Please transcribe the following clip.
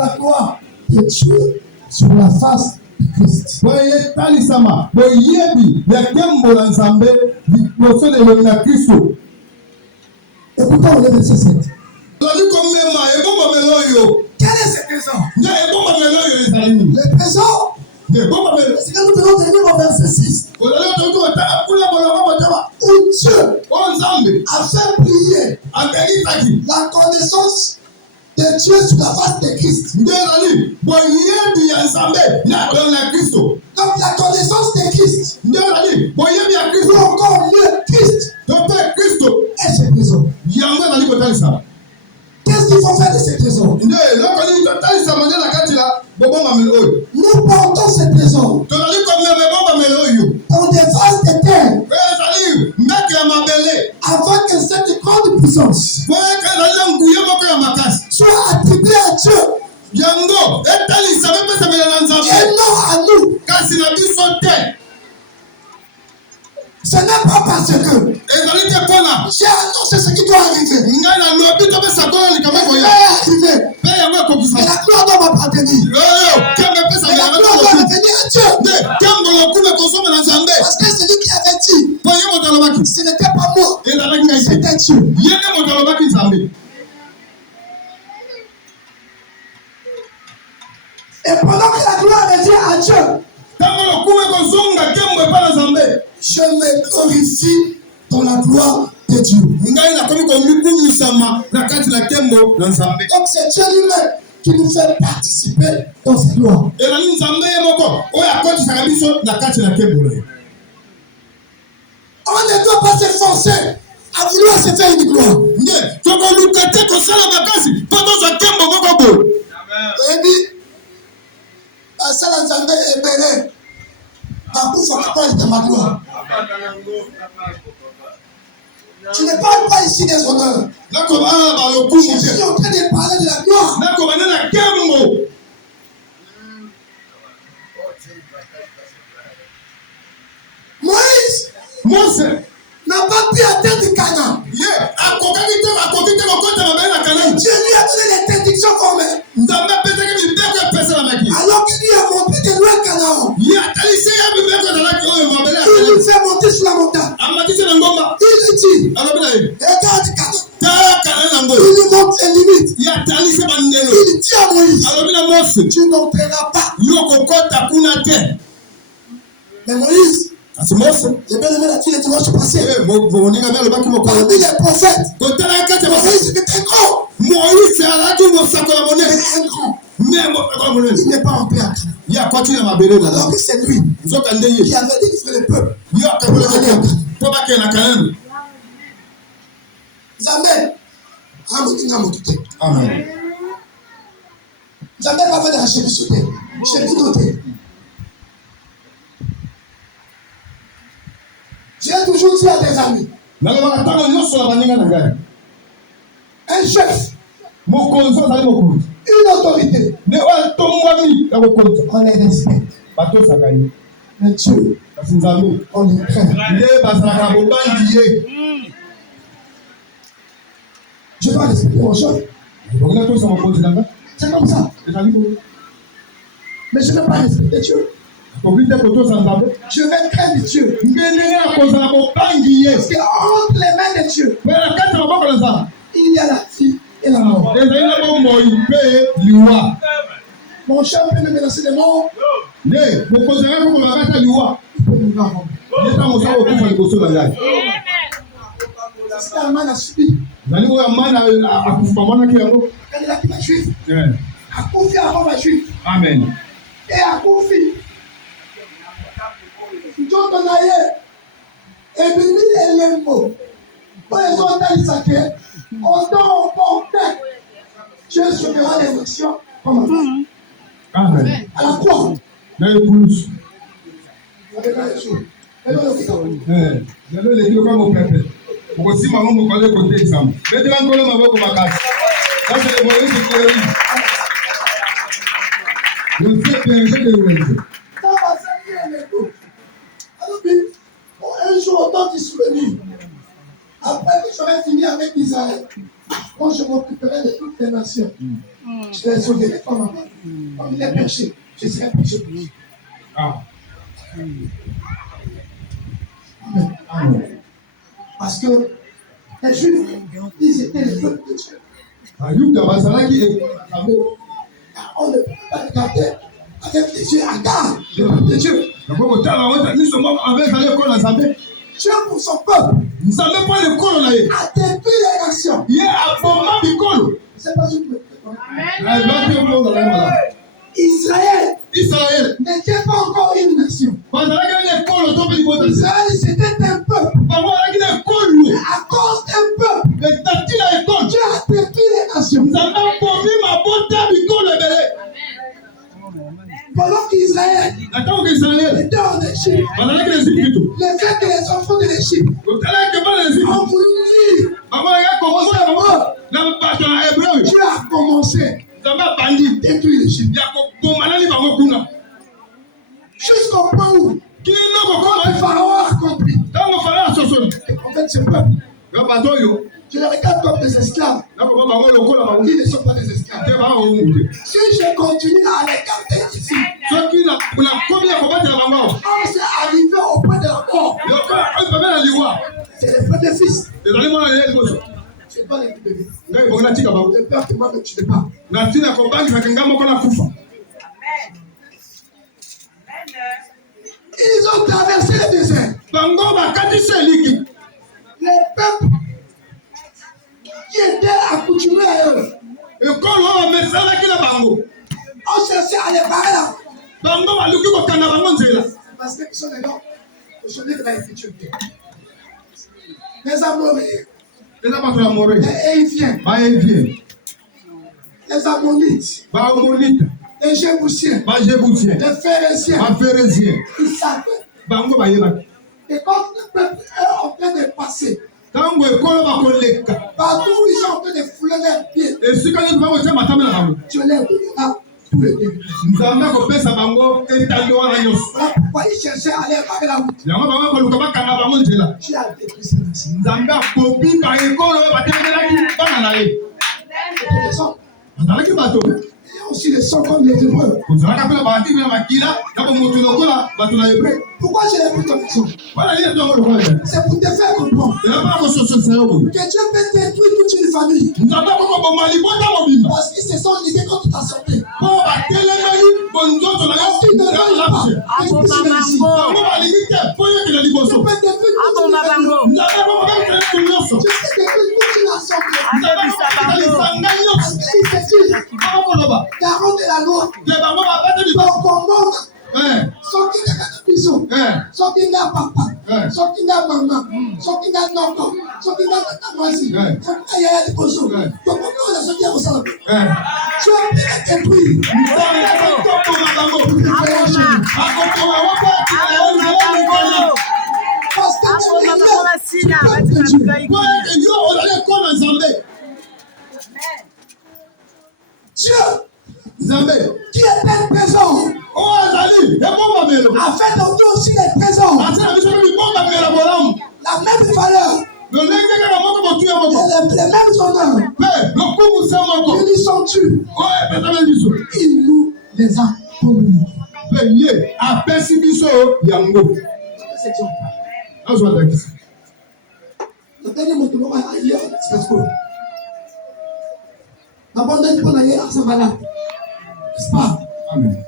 la gloire de Dieu sur la face de Christ. Et pourtant, on est verset 7. Quel est ce trésor? Le trésor, c'est que nous devons tenir au verset 6. Où Dieu a fait briller la connaissance de Dieu sur la face de Christ. Donc la connaissance de Christ, ou encore mieux, Christ est ce trésor. Qu'est-ce qu'il faut faire de ce trésor? Nous portons ce trésor dans des vases de terre afin que cette grande puissance soit attribuée à Dieu et non à nous. Ce n'est pas parce que j'ai annoncé ce qui doit arriver. Mais la gloire doit m'appartenir. Mais la gloire doit revenir à Dieu. Parce que celui qui avait dit, ce n'était pas moi, c'était Dieu. Et pendant que la gloire revient à Dieu, je me glorifie dans la gloire de Dieu. Donc c'est Dieu lui-même qui nous fait participer dans cette gloire. On ne doit pas s'efforcer à vouloir se faire une gloire. De ma gloire. Tu ne parles pas ici des honneurs. Je suis en train de parler de la gloire. Moïse n'a pas pu atteindre Canaan. Dieu lui a donné l'interdiction formelle. Alors qu'il lui a montré de loin Canaan. Il lui fait monter sur la montagne. Il lui dit, regarde Canaan. Il lui montre les limites. Il dit à Moïse, tu n'entreras pas. Mais Moïse, j'ai bien aimé là-dessus les dimanches passés. Parmi les prophètes, Moïse était grand. Mais un grand. Il n'est pas entré à Canaan. Alors que c'est lui qui avait délivré le peuple pour aller à Canaan. Jamais. Amen. Jamais pas fait de la chébissoté. Chébinoté. J'ai toujours dit à des amis, un chef, une autorité, on les respecte. Mais Dieu, on les craint. Je dois respecter mon chef. C'est comme ça. Mais je ne vais pas respecter Dieu. Je vais craindre Dieu. Parce qu'entre les mains de Dieu, il y a la vie et la mort. Mon chef peut me menacer de mort. Il peut me voir. C'est un man a subi. Quand il a pris ma juive, a confié avant ma juive. Amen. Et a confié. John Donaye, et Bibi et Lembo. Quand ils ont entendu ça, on doit porter. Dieu sauvera les nations comme avant. Amen. À la croix. Un jour, autant d'y souvenir. Après que j'aurais fini avec Israël, quand je m'occuperai de toutes les nations. Je vais sauver les femmes. Comme il est péché, je serai péché pour lui. Amen. Parce que les Juifs, ils étaient les peuples de Dieu. On ne peut pas regarder avec les yeux hagards le peuple de Dieu. Dieu pour son peuple a détruit les nations. C'est pas une Israël n'était pas encore une nation. Israël c'était un peuple. Et à cause d'un peuple, Dieu a détruit les nations. Pendant qu'Israël était en Égypte, le fait que les enfants de l'Égypte ont voulu vivre, Dieu a commencé à détruire l'Égypte. Jusqu'au point où le Pharaon a compris. En fait, ce peuple, je les regarde comme des esclaves. Ils ne sont pas des esclaves. Si je continue à les garder ici, on s'est arrivé au point de la mort. C'est les frères de fils. Je ne pas les bébés. Le père que moi ne tue pas. Ils ont traversé le désert. Les peuples qui étaient accoutumés à eux ont cherché à les barrer là. Parce que ce sont les noms de la Écriture. Les Amoriens, les Éviens, les Ammonites, les Jébusiens, les Phérésiens, ils savaient. Et quand le peuple est en train de passer, partout où ils sont en train de fouler leurs pieds, Dieu les donnera tout le début. Voilà pourquoi ils cherchaient à aller barrer la route. Dieu a détruit ces nations. Il y a aussi les sons comme les Hébreux. Pourquoi je l'ai pris ton raison? C'est pour te faire comprendre que Dieu peut détruire toute une famille. Parce qu'ils se sont ligués contre ta santé. Parce qu'ils ne veulent pas. Dieu peut détruire toute une famille. Dieu peut détruire toute une assemblée. Parce qu'ils se disent, garant de la loi, pour qu'on montre soki nga biso, soki nga papa, soki nga mama, soki nga noko, soki nga matamasi, soki nga yaya liboso, tokoki oza soki ya kosala. Tu as bien détruit. Parce Dieu, qui est un trésor, a fait de nous aussi les trésors. La même valeur. Les mêmes honneurs. Ils nous sont dus. Il nous les a communiqués. Le dernier mot de l'homme a ailleurs, c'est parce que l'abandon pour aller à sa malade. N'est-ce pas? Amen.